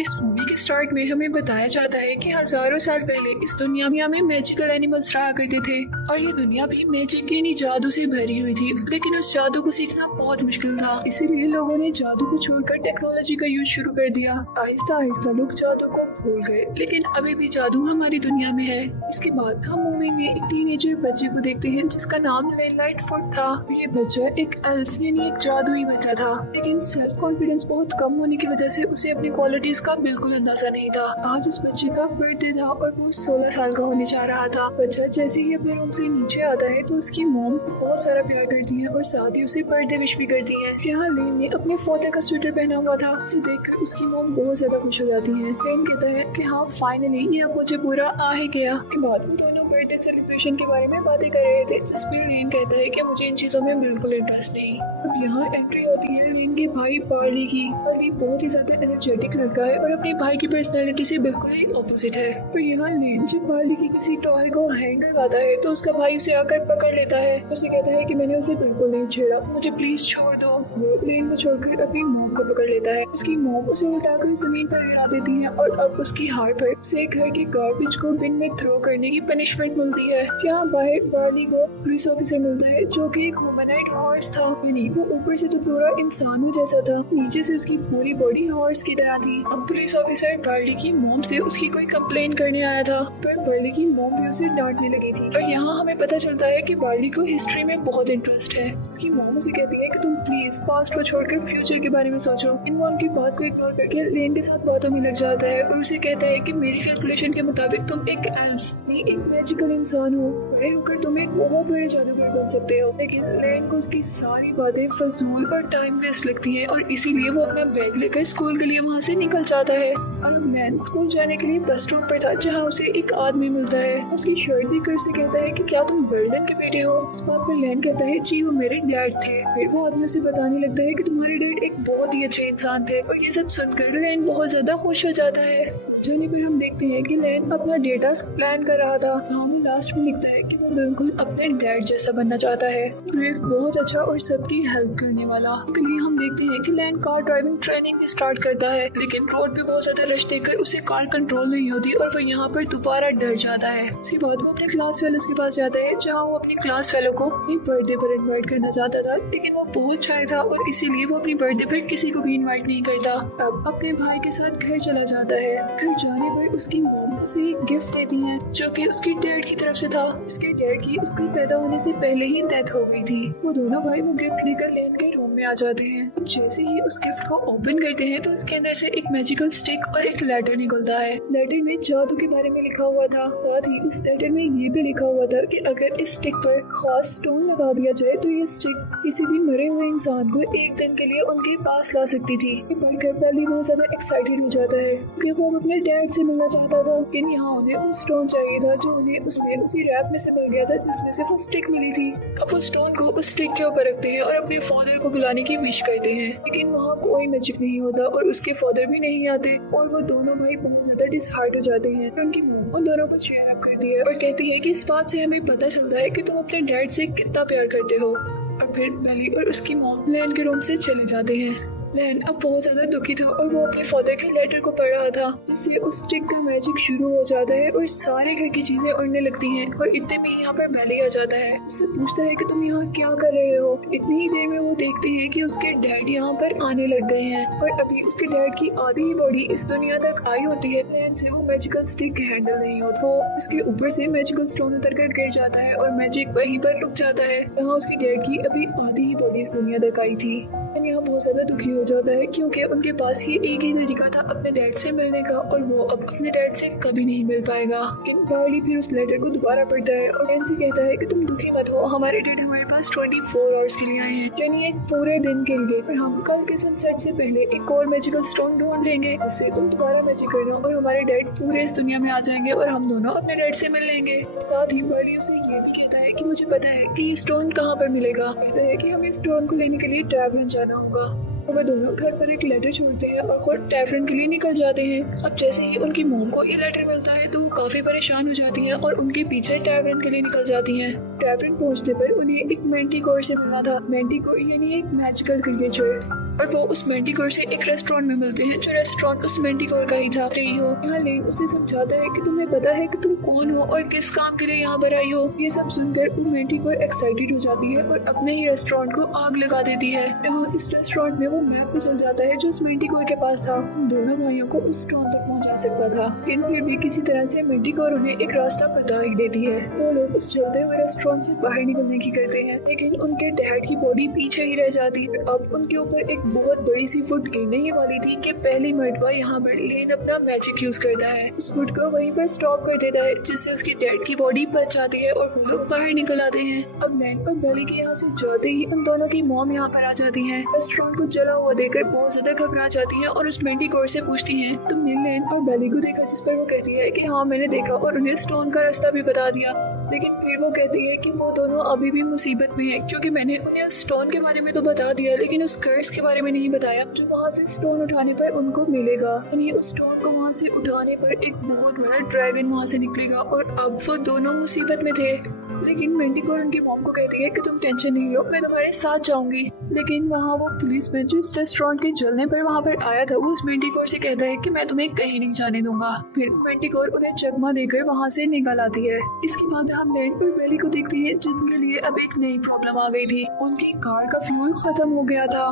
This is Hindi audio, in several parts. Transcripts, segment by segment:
इस मूवी के स्टार्ट में हमें बताया जाता है कि हजारों साल पहले इस दुनिया में हमें मैजिकल एनिमल्स रहा करते थे और ये दुनिया भी मैजिक यानी जादू से भरी हुई थी, लेकिन उस जादू को सीखना बहुत मुश्किल था। इसीलिए लोगों ने जादू को छोड़कर टेक्नोलॉजी का यूज शुरू कर दिया। आहिस्ता आहिस्ता लोग जादू को भूल गए, लेकिन अभी भी जादू हमारी दुनिया में है। इसके बाद हम मूवी में एक टीनेजर बच्चे को देखते हैं जिसका नाम लाइटफुट था। ये बच्चा एक एल्फ यानी एक जादुई बच्चा था, लेकिन सेल्फ कॉन्फिडेंस बहुत कम होने की वजह से उसे अपनी क्वालिटीज का बिल्कुल अंदाजा नहीं था। आज उस बच्चे का बर्थडे था और वो 16 साल का होने जा रहा था। बच्चा जैसे ही अपने रूम से नीचे आता है तो उसकी मॉम बहुत सारा प्यार करती है और साथ ही उसे बर्थडे विश भी करती है। यहाँ लेन ने अपने फादर का स्वेटर पहना हुआ था, जिसे देखकर उसकी मॉम बहुत ज्यादा खुश हो जाती है। लेन कहता है कि हाँ फाइनली ये अब मुझे पूरा आ ही गया। के बाद वो दोनों बर्थडे सेलिब्रेशन के बारे में बातें कर रहे थे, जिसमें लेन कहता है कि मुझे इन चीजों में बिल्कुल इंटरेस्ट नहीं। अब यहाँ एंट्री होती है लेन के भाई बार्ली की। बार्ली बहुत ही ज्यादा एनर्जेटिक लड़का है और अपने भाई की पर्सनालिटी से बिल्कुल ही ऑपोजिट है। तो यहाँ लेन जब बार्ली की किसी टॉय को हैंड लगाता है तो उसका भाई उसे आकर पकड़ लेता है। उसे कहता है कि मैंने उसे बिल्कुल नहीं छेड़ा, मुझे प्लीज छोड़ दो। वो लेन को छोड़कर अपनी मॉम को पकड़ लेता है। उसकी मॉम उसे उठाकर जमीन पर गिरा देती है और अब उसकी हार पर उसे घर के गार्बेज को बिन में थ्रो करने की पनिशमेंट मिलती है। यहाँ बाहर बार्ली को पुलिस ऑफिसर मिलता है जो कि एक ह्यूमनॉइड हॉर्स था। यानी वो ऊपर से तो पूरा इंसानों जैसा था, नीचे से उसकी पूरी बॉडी हॉर्स की तरह थी। अब पुलिस ऑफिसर बार्ली की मॉम से उसकी कोई कंप्लेन करने आया था, पर बार्ली की मॉम भी उसे डांटने लगी थी। और यहाँ हमें पता चलता है कि बार्ली को हिस्ट्री में बहुत इंटरेस्ट है। उसकी मॉम उसे कहती है कि तुम प्लीज पास्ट को छोड़कर फ्यूचर के बारे में सोचो। इन मॉम की बात को इग्नोर करके लेन के साथ बातों में लग जाता है और उसे कहता है कि मेरी कैलकुलेशन के मुताबिक तुम एक एल्फ नहीं एक मैजिकल इंसान हो, बड़े होकर तुम एक बहुत बड़े जादूगर बन सकते हो। लेकिन लेन को उसकी सारी बातें फजूल और टाइम वेस्ट लगती है और इसीलिए वो अपना बैग लेकर स्कूल के लिए वहाँ से निकल जाता है। और लेन स्कूल जाने के लिए बस स्टॉप पर था जहाँ उसे एक आदमी मिलता है। उसकी शर्ट देखकर उसे कहता है कि क्या तुम वर्ल्डन के बेटे हो। इस बात पर लेन कहता है जी वो मेरे डैड थे। फिर वो आदमी उसे बताने लगता है कि तुम्हारे डैड एक बहुत ही अच्छे इंसान थे और ये सब सुनकर लेन बहुत ज्यादा खुश हो जाता है। जाने पर हम देखते हैं कि लेन अपना डेटा प्लान कर रहा था। हमें लास्ट में लिखता है कि वो बिल्कुल अपने डैड जैसा बनना चाहता है, एक बहुत अच्छा और सबकी हेल्प करने वाला। के लिए हम देखते हैं कि लेन कार ड्राइविंग ट्रेनिंग भी स्टार्ट करता है, लेकिन रोड पे बहुत ज्यादा रश देखकर उसे कार कंट्रोल नहीं होती और वो यहाँ पर दोबारा डर जाता है। उसके बाद वो अपने क्लास फेलोज के पास जाता है जहाँ वो अपनी क्लास फेलो को अपनी बर्थडे पर इन्वाइट करना चाहता था, लेकिन वो बहुत शाय था और इसीलिए वो अपनी बर्थडे पर किसी को भी इन्वाइट नहीं करता। अब अपने भाई के साथ घर चला जाता है। घर जाने पर उसकी मॉम उसे एक गिफ्ट देती है जो कि उसके डैड की तरफ से था। उसके डैड की उसके पैदा होने से पहले ही डेथ हो गई थी। वो दोनों भाई वो गिफ्ट लेकर लेन के रूम में आ जाते हैं। जैसे ही उस गिफ्ट को ओपन करते हैं तो उसके अंदर से एक मैजिकल स्टिक और एक लेटर निकलता है। लेटर में जादू के बारे में लिखा हुआ था, साथ ही उस लेटर में ये भी लिखा हुआ था कि अगर इस स्टिक पर खास स्टोन लगा दिया जाए तो ये स्टिक किसी भी मरे हुए इंसान को एक दिन के लिए उनके पास ला सकती थी। ये पढ़कर पहले बहुत ज्यादा एक्साइटेड हो जाता है क्योंकि वो अपने डैड से मिलना चाहता था, लेकिन यहाँ उन्हें वो स्टोन चाहिए था जो उन्हें उसमें उसी रैप में से मिल गया था जिसमें से वो स्टिक मिली थी। अब वो स्टोन को उस स्टिक के ऊपर रखते हैं और अपने फादर को बुलाने की विश करते हैं, लेकिन वहाँ कोई मैजिक नहीं होता और उसके फादर भी नहीं आते और वो दोनों भाई बहुत ज्यादा डिसहार्ट हो जाते हैं। उनकी मॉम उन दोनों को चेयर अप करती है और कहती है कि इस बात से हमें पता चलता है कि तुम अपने डैड से कितना प्यार करते हो। और फिर बेली और उसकी मॉम लेन के रूम से चले जाते हैं। लेन अब बहुत ज्यादा दुखी था और वो अपने फादर के लेटर को पढ़ रहा था, जिससे उस स्टिक का मैजिक शुरू हो जाता है और सारे घर की चीजें उड़ने लगती हैं। और इतने में यहाँ पर बेली आ जाता है। उससे पूछता है कि तुम यहाँ क्या कर रहे हो। इतनी ही देर में वो देखते हैं कि उसके डैड यहाँ पर आने लग गए हैं और अभी उसके डैड की आधी ही बॉडी इस दुनिया तक आई होती है। लेन से वो मैजिकल स्टिक हैंडल नहीं होता, वो उसके ऊपर से मैजिकल स्टोन उतर कर गिर जाता है और मैजिक वहीं पर रुक जाता है। यहाँ उसके डैड की अभी आधी ही बॉडी इस दुनिया तक आई थी। यहाँ बहुत ज्यादा दुखी हो जाता है क्योंकि उनके पास ये एक ही तरीका था अपने डैड से मिलने का और वो अब अपने डैड से कभी नहीं मिल पाएगा। लेकिन बार्ली फिर उस लेटर को दोबारा पढ़ता है और लेन से कहता है कि तुम दुखी मत हो, हमारे डैड हमारे पास 24 आवर्स के लिए आए हैं, यानी एक पूरे दिन के लिए। और हम कल के सनसेट से पहले एक और मैजिकल स्टोन ढूंढ लेंगे, उससे तुम दोबारा मैजिक करना और हमारे डैड पूरे इस दुनिया में आ जाएंगे और हम दोनों अपने डैड से मिल लेंगे। साथ ही बार्ली उसे ये भी कहता है कि मुझे पता है कि ये स्टोन कहाँ पर मिलेगा। कहता है कि हमें स्टोन को लेने के लिए टैवर्न जाना होगा। वो दोनों घर पर एक लेटर छोड़ते हैं और खुद टैवर्न के लिए निकल जाते हैं। अब जैसे ही उनकी मॉम को ये लेटर मिलता है तो वो काफी परेशान हो जाती हैं और उनके पीछे टैवर्न के लिए निकल जाती हैं। टैवर्न पहुंचने पर उन्हें एक मेंटिकोर से मिलना था। मेंटिकोर यानी एक मैजिकल क्रिएचर। और वो उस मेंटिकोर से एक रेस्टोरेंट में मिलते हैं जो रेस्टोरेंट उस मेंटिकोर का ही था। रही हो यहाँ लेन उसे समझाता है कि तुम्हें पता है कि तुम कौन हो और किस काम के लिए यहाँ पर आई हो। ये सब सुनकर वो मेंटिकोर एक्साइटेड हो जाती है और अपने ही रेस्टोरेंट को आग लगा देती है। यहाँ इस रेस्टोरेंट में वो मैप पे चल जाता है जो उस मेंटिकोर के पास था। उन दोनों भाइयों को उस स्टोन तक पहुँचा सकता था, लेकिन फिर भी किसी तरह से मेंटिकोर उन्हें एक रास्ता बता ही देती है। वो लोग उस चलते हुए रेस्टोरेंट से बाहर निकलने की करते हैं, लेकिन उनके डैड की बॉडी पीछे ही रह जाती है। अब उनके ऊपर एक बहुत बड़ी सी फुट गिरने ही वाली थी कि पहली मर्तबा यहाँ पर लेन अपना मैजिक यूज करता है। उस फुट को वहीं पर स्टॉप कर देता है, जिससे उसकी डैड की बॉडी बच जाती है और वो लोग बाहर निकल आते हैं। अब लेन और बेली के यहाँ से जाते ही उन दोनों की मॉम यहाँ पर आ जाती है। रेस्टोरेंट को जला हुआ देखकर बहुत ज्यादा घबरा जाती है और उस मेंटिकोर से पूछती है तुमने लेन और बेली को देखा, जिस पर वो कहती है कि हाँ मैंने देखा और उन्हें स्टोन का रास्ता भी बता दिया। लेकिन फिर वो कहती है कि वो दोनों अभी भी मुसीबत में है, क्योंकि मैंने उन्हें उस स्टोन के बारे में तो बता दिया लेकिन उस कर्स के बारे में नहीं बताया जो वहाँ से स्टोन उठाने पर उनको मिलेगा। यानी उस स्टोन को वहाँ से उठाने पर एक बहुत बड़ा ड्रैगन वहाँ से निकलेगा और अब वो दोनों मुसीबत में थे। लेकिन मेंटिकोर उनकी मॉम को कहती है कि तुम टेंशन नहीं लो, मैं तुम्हारे साथ जाऊंगी। लेकिन वहाँ वो पुलिस में जो इस रेस्टोरेंट के जलने पर वहाँ पर आया था वो उस मेंटिकोर से कहता है कि मैं तुम्हें कहीं नहीं जाने दूंगा। फिर मेंटिकोर उन्हें चकमा देकर वहाँ से निकल आती है। इसके बाद हम लैंड और बेली को देखते हैं जिनके लिए अब एक नई प्रॉब्लम आ गई थी। उनकी कार का फ्यूल खत्म हो गया था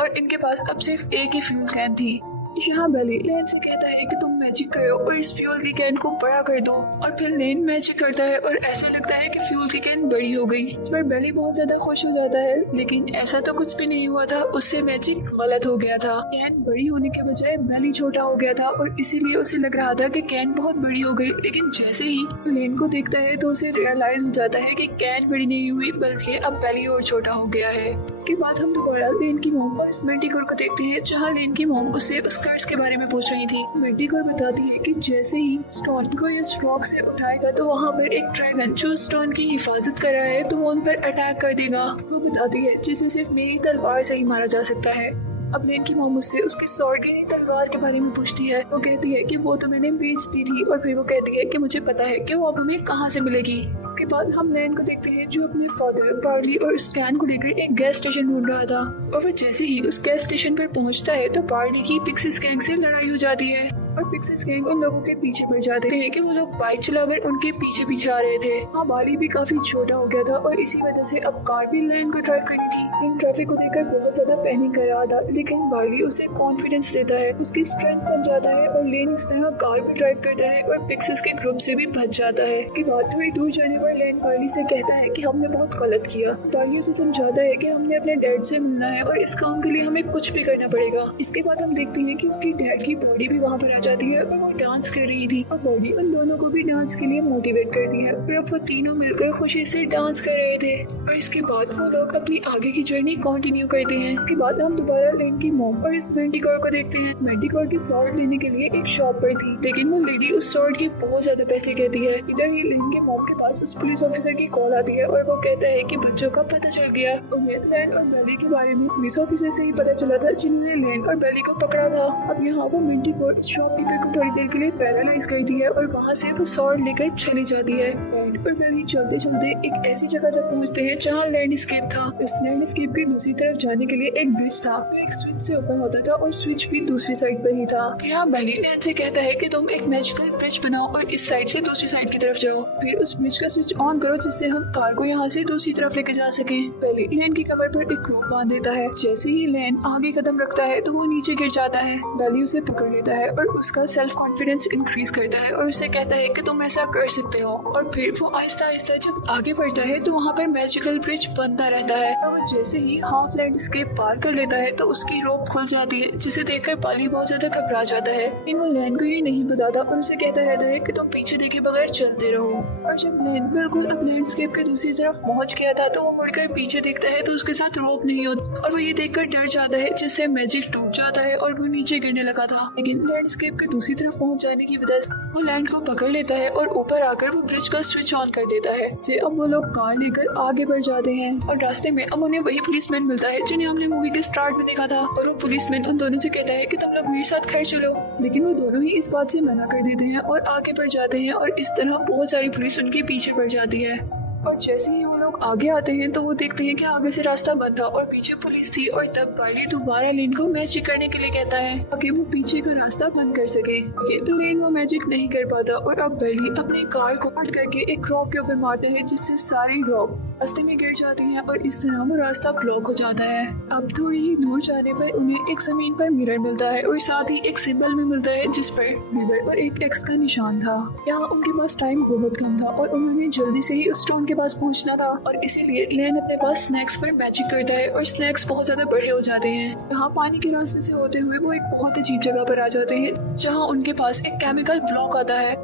और इनके पास अब सिर्फ एक ही फ्यूल कैन थी। यहाँ बेली लेन से कहता है कि तुम मैजिक करो और इस फ्यूल की कैन को बड़ा कर दो, और फिर लेन मैजिक करता है और ऐसा लगता है कि फ्यूल की कैन बड़ी हो गई। इस पर बेली बहुत ज्यादा खुश हो जाता है, लेकिन ऐसा तो कुछ भी नहीं हुआ था, उससे मैजिक गलत हो गया था। कैन बड़ी होने के बजाय बेली छोटा हो गया था और इसीलिए उसे लग रहा था कि कैन बहुत बड़ी हो गई। लेकिन जैसे ही लेन को देखता है तो उसे रियलाइज हो जाता है कि कैन बड़ी नहीं हुई बल्कि अब बेली और छोटा हो गया है। इसके बाद हम दोबारा लेन की मॉम और इस मेंटिकोर को देखते हैं, जहाँ लेन की मॉम उससे उस कर्स के बारे में पूछ रही थी। मेंटिकोर बताती है कि जैसे ही स्टोन को इस रॉक से उठाएगा तो वहाँ पर एक ड्रैगन जो स्टोन की हिफाजत कर रहा है तो वो उन पर अटैक कर देगा। वो बताती है जिसे सिर्फ मेरी तलवार से ही मारा जा सकता है। अब लेन की मॉम उससे उसकी सॉर्ड यानी तलवार के बारे में पूछती है। वो कहती है कि वो तो मैंने बेच दी थी, और फिर वो कहती है कि मुझे पता है कि वो अब हमें कहाँ से मिलेगी। के बाद हम लेन को देखते हैं जो अपने फादर बार्ली और स्कैन को लेकर एक गैस स्टेशन ढूंढ रहा था, और वो जैसे ही उस गैस स्टेशन पर पहुंचता है तो बार्ली की पिक्सिस गैंग से लड़ाई हो जाती है और पिक्सिस गैंग उन लोगों के पीछे पड़ जाते हैं कि वो लोग बाइक चलाकर उनके पीछे पीछे आ रहे थे। हाँ, बार्ली भी काफी छोटा हो गया था और इसी वजह से अब कार भी लेन को ड्राइव करनी थी। लेन ट्रैफिक को देखकर बहुत ज्यादा पैनिक कर रहा था, लेकिन बार्ली उसे कॉन्फिडेंस देता है, उसकी स्ट्रेंथ बन जाता है और लेन इस तरह कार भी ड्राइव करता है और पिक्सिस के ग्रुप से भी बच जाता है। के बाद थोड़ी दूर जाने पर लेन बार्ली से कहता है कि हमने बहुत गलत किया। बार्ली उसे समझाता है कि हमने अपने डैड से मिलना है और इस काम के लिए हमें कुछ भी करना पड़ेगा। इसके बाद हम देखते हैं कि उसकी डैड की बॉडी भी वहाँ पर आ जाती है और वो डांस कर रही थी और बॉडी उन दोनों को भी डांस के लिए मोटिवेट करती है और अब वो तीनों मिलकर खुशी से डांस कर रहे थे। और इसके बाद वो लोग अपनी आगे की जर्नी कंटिन्यू करते हैं। इसके बाद हम दोबारा लेन की मॉम और इस मेंटिकोर को देखते हैं। मेंटिकोर की सॉर्ड लेने के लिए एक शॉप पर थी, लेकिन वो लेडी उस सॉर्ड के बहुत ज्यादा पैसे कहती है। इधर ही लेन के मॉम के पास उस पुलिस ऑफिसर की कॉल आती है और वो कहता है कि बच्चों का पता चल गया। उन्हें लेन और बेली के बारे में पुलिस ऑफिसर से ही पता चला था जिन्होंने लेन और बेली को पकड़ा था। अब यहाँ वो मेंटिकोर शॉपकीपर को थोड़ी देर के लिए पैरालाइज करती है और वहाँ से वो सॉर्ड लेकर चली जाती है। लेन और बेली चलते चलते एक ऐसी जगह तक पहुँचते हैं जहाँ लैंडस्केप था। इस लैंडस्केप के दूसरी तरफ जाने के लिए एक ब्रिज था, एक स्विच से ओपन होता था और स्विच भी दूसरी साइड पर ही था। यहाँ बेली लेन से कहता है कि तुम एक मैजिकल ब्रिज बनाओ और इस साइड से दूसरी साइड की तरफ जाओ, फिर उस ब्रिज का स्विच ऑन करो जिससे हम कार को यहाँ से दूसरी तरफ लेके जा सके। बेली लेन की कमर पर एक रोप बांध देता है। जैसे ही लेन आगे कदम रखता है तो वो नीचे गिर जाता है। बेली उसे पकड़ लेता है और उसका सेल्फ कॉन्फिडेंस इंक्रीज करता है और उसे कहता है कि तुम ऐसा कर सकते हो। और फिर वो आहिस्ता आहिस्ता जब आगे बढ़ता है तो वहाँ पर मैजिकल ब्रिज बनता रहता है और वो जैसे ही हाफ लैंडस्केप पार कर लेता है तो उसकी रोप खुल जाती है, जिसे देखकर बाली बहुत ज्यादा घबरा जाता है। लेकिन वो लेन को ये नहीं बताता और उसे कहता रहता है कि तुम पीछे देखे बगैर चलते रहो। और जब लेन बिल्कुल अब लैंडस्केप के दूसरी तरफ पहुंच गया था तो वो मुड़कर पीछे देखता है तो उसके साथ रोप नहीं होती और वो ये देखकर डर जाता है, जिससे मैजिक टूट जाता है और वो नीचे गिरने लगा था। लेकिन लैंडस्केप के दूसरी तरफ पहुंच जाने की वजह से वो लैंड को पकड़ लेता है और ऊपर आकर वो ब्रिज का स्विच ऑन कर देता है। अब वो लोग कार लेकर आगे बढ़ जाते हैं और रास्ते में अब उन्हें वही पुलिसमैन मिलता है जिन्हें हमने मूवी के स्टार्ट में देखा था, और वो पुलिसमैन उन दोनों से कहता है कि तुम लोग मेरे साथ घर चलो। लेकिन वो दोनों ही इस बात से मना कर देते हैं और आगे बढ़ जाते हैं और इस तरह बहुत सारी पुलिस उनके पीछे पड़ जाती है। और जैसे ही वो लोग लोग आगे आते हैं तो वो देखते हैं कि आगे से रास्ता बंद था और पीछे पुलिस थी। और तब बाइली दोबारा लेन को मैजिक करने के लिए कहता है ताकि वो पीछे का रास्ता बंद कर सके। ये तो लेन वो मैजिक नहीं कर पाता और अब बाइली अपनी कार को पलट करके एक रॉक के ऊपर मारता है जिससे सारी रॉक रास्ते में गिर जाती है और इस तरह वो रास्ता ब्लॉक हो जाता है। अब थोड़ी ही दूर जाने पर उन्हें एक जमीन पर मिरर मिलता है और साथ ही एक सिंबल भी मिलता है जिस पर रिवर और एक एक्स का निशान था। यहाँ उनके पास टाइम बहुत कम था और उन्होंने जल्दी से ही उस स्टोन के पास पहुँचना था और इसीलिए लेन अपने पास स्नैक्स पर मैजिक करता है और स्नैक्स बहुत ज्यादा बड़े हो जाते हैं। यहाँ पानी के रास्ते से होते हुए वो एक बहुत अजीब जगह पर आ जाते हैं जहाँ उनके पास एक केमिकल ब्लॉक आता है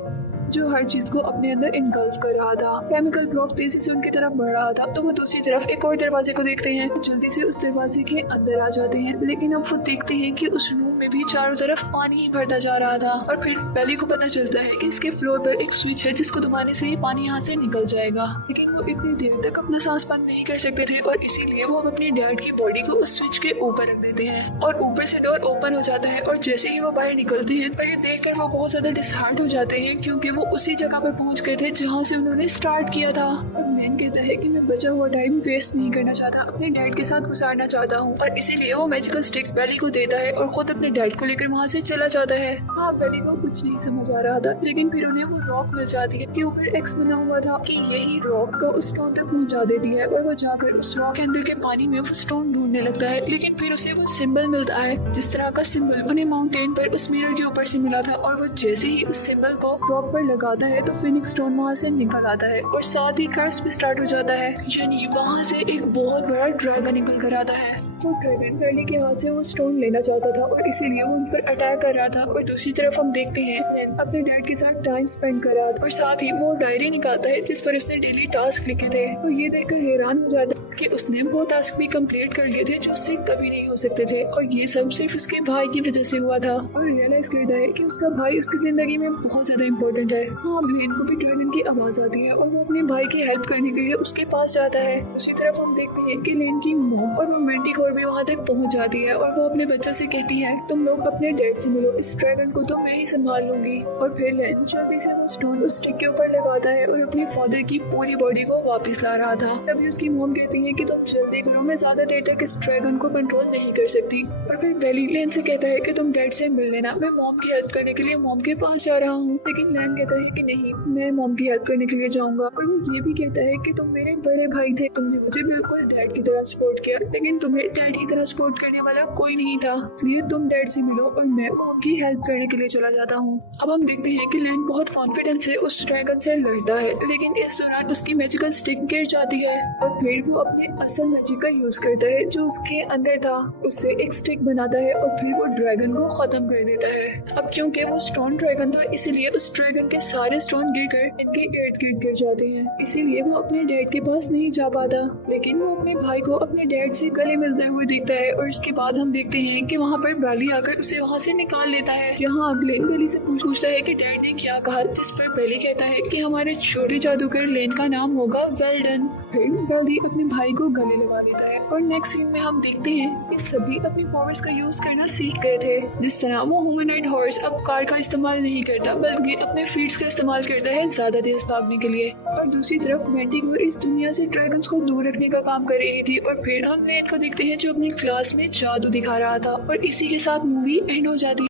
जो हर चीज को अपने अंदर इनगल्फ कर रहा था। केमिकल ब्लॉक तेजी से उनकी तरफ बढ़ रहा था तो वो दूसरी तरफ एक और दरवाजे को देखते हैं, जल्दी से उस दरवाजे के अंदर आ जाते हैं। लेकिन अब वो देखते हैं कि उस रूम में भी चारों तरफ पानी ही भरता जा रहा था और फिर बेली को पता चलता है कि इसके फ्लोर पर एक स्विच है जिसको दबाने से ही पानी यहाँ से निकल जाएगा। लेकिन वो इतनी देर तक अपना सांस बंद नहीं कर सकते थे और इसीलिए वो अपनी डैड की बॉडी को उस स्विच के ऊपर रख देते हैं और ऊपर से डोर ओपन हो जाता है। और जैसे ही वो बाहर निकलते हैं और ये देखकर वो बहुत ज्यादा डिसहार्ट हो जाते हैं क्योंकि वो उसी जगह पर पहुंच गए थे जहाँ से उन्होंने स्टार्ट किया था। और लेन कहता है कि मैं बचा हुआ टाइम वेस्ट नहीं करना चाहता, अपने डैड के साथ गुजारना चाहता हूँ और इसीलिए वो मैजिकल स्टिक बेली को देता है और खुद अपने डैड को लेकर वहाँ से चला जाता है। हाँ, बेली को कुछ नहीं समझ आ रहा था लेकिन फिर उन्हें वो रॉक मिल जाती है कि ऊपर एक्स बना हुआ था कि यही रॉक को उस स्टोन तक पहुँचा देती है और वो जाकर उस रॉक के अंदर के पानी में वो स्टोन ढूंढने लगता है। लेकिन फिर उसे वो सिंबल मिलता है जिस तरह का सिंबल उन्हें माउंटेन पर उस मिरर के ऊपर से मिला था और वो जैसे ही उस सिंबल को रॉक पर लगाता है तो फिनिक्स स्टोन वहाँ से निकल आता है और साथ ही कर्स भी स्टार्ट हो जाता है, यानी वहाँ से एक बहुत बड़ा ड्रैगन निकल कर आता है। वो ड्रैगन बेली के हाथ से वो स्टोन लेना चाहता था और इसीलिए वो उन पर अटैक कर रहा था। और दूसरी तरफ हम देखते हैं लेन अपने डैड के साथ टाइम स्पेंड कर रहा था और साथ ही वो डायरी निकालता है जिस पर उसने डेली टास्क लिखे थे। तो ये देखकर हैरान हो जाता है कि उसने वो टास्क भी कंप्लीट कर लिए थे जो उससे कभी नहीं हो सकते थे और ये सब सिर्फ उसके भाई की वजह से हुआ था। और रियलाइज करता है कि उसका भाई उसकी जिंदगी में बहुत ज्यादा इम्पोर्टेंट है। हाँ, लेन को भी ड्रैगन की आवाज आती है और वो अपने भाई की हेल्प करने के लिए उसके पास जाता है। दूसरी तरफ हम देखते हैं कि लेन की मॉम और रोमांटिक और भी वहाँ तक पहुँच जाती है और वो अपने बच्चों से कहती है तुम लोग अपने डैड से मिलो, इस ड्रैगन को तो मैं ही संभाल लूंगी। और फिर लेन जल्दी से वो स्टोन उस स्टिक के ऊपर लगाता है और अपने फादर की पूरी बॉडी को वापस ला रहा था। तभी उसकी मॉम कहती है कि तुम जल्दी करो, मैं ज्यादा देर तक इस ड्रैगन को कंट्रोल नहीं कर सकती। और फिर बेली लेन से कहता है कि तुम डैड से मिल लेना, मैं मॉम की हेल्प करने के लिए मॉम के पास जा रहा हूँ। लेकिन लेन कहता है कि नहीं, मैं मॉम की हेल्प करने के लिए जाऊंगा। और वो ये भी कहता है कि तुम मेरे बड़े भाई थे, तुमने मुझे बिल्कुल डैड की तरह सपोर्ट किया, लेकिन तुम्हें डैड की तरह सपोर्ट करने वाला कोई नहीं था, इसलिए तुम डैड से मिलो और मैं मॉम की हेल्प करने के लिए चला जाता हूँ। अब हम देखते हैं कि लेन बहुत कॉन्फिडेंस से उस ड्रैगन से लड़ता है, लेकिन इस दौरान उसकी मैजिकल स्टिक गिर जाती है और फिर वो अपने असल मैजिक का यूज करता है जो उसके अंदर था, उससे एक स्टिक बनाता है और फिर वो ड्रैगन को खत्म कर देता है। अब क्योंकि वो स्टोन ड्रैगन था इसलिए उस ड्रैगन के सारे स्टोन गिरकर इनके इर्द गिर्द गिर जाते हैं, इसीलिए वो अपने डैड के पास नहीं जा पाता। लेकिन वो अपने भाई को अपने डैड से गले मिलते हुए देखता है और इसके बाद हम देखते हैं कि वहाँ पर बेली आकर उसे वहाँ से निकाल लेता है। यहाँ अब लेन बेली से पूछता है कि डैड ने क्या कहा, जिस पर बेली कहता है कि हमारे छोटे जादूगर लेन का नाम होगा वेल्डन। फिर बेली अपने भाई को गले लगा लेता है और नेक्स्ट सीन में हम देखते हैं कि सभी अपनी पावर्स का यूज करना सीख गए थे। जिस तरह वो ह्यूमनॉइड हॉर्स अब कार का इस्तेमाल नहीं करता बल्कि अपने फीट्स का इस्तेमाल करता है ज्यादा तेज भागने के लिए। और दूसरी तरफ वेंटिगोर इस दुनिया से ड्रैगन्स को दूर रखने का काम कर रही थी। और फिर हम लेन को देखते हैं जो अपनी क्लास में जादू दिखा रहा था और इसी के साथ मूवी एंड हो जाती है।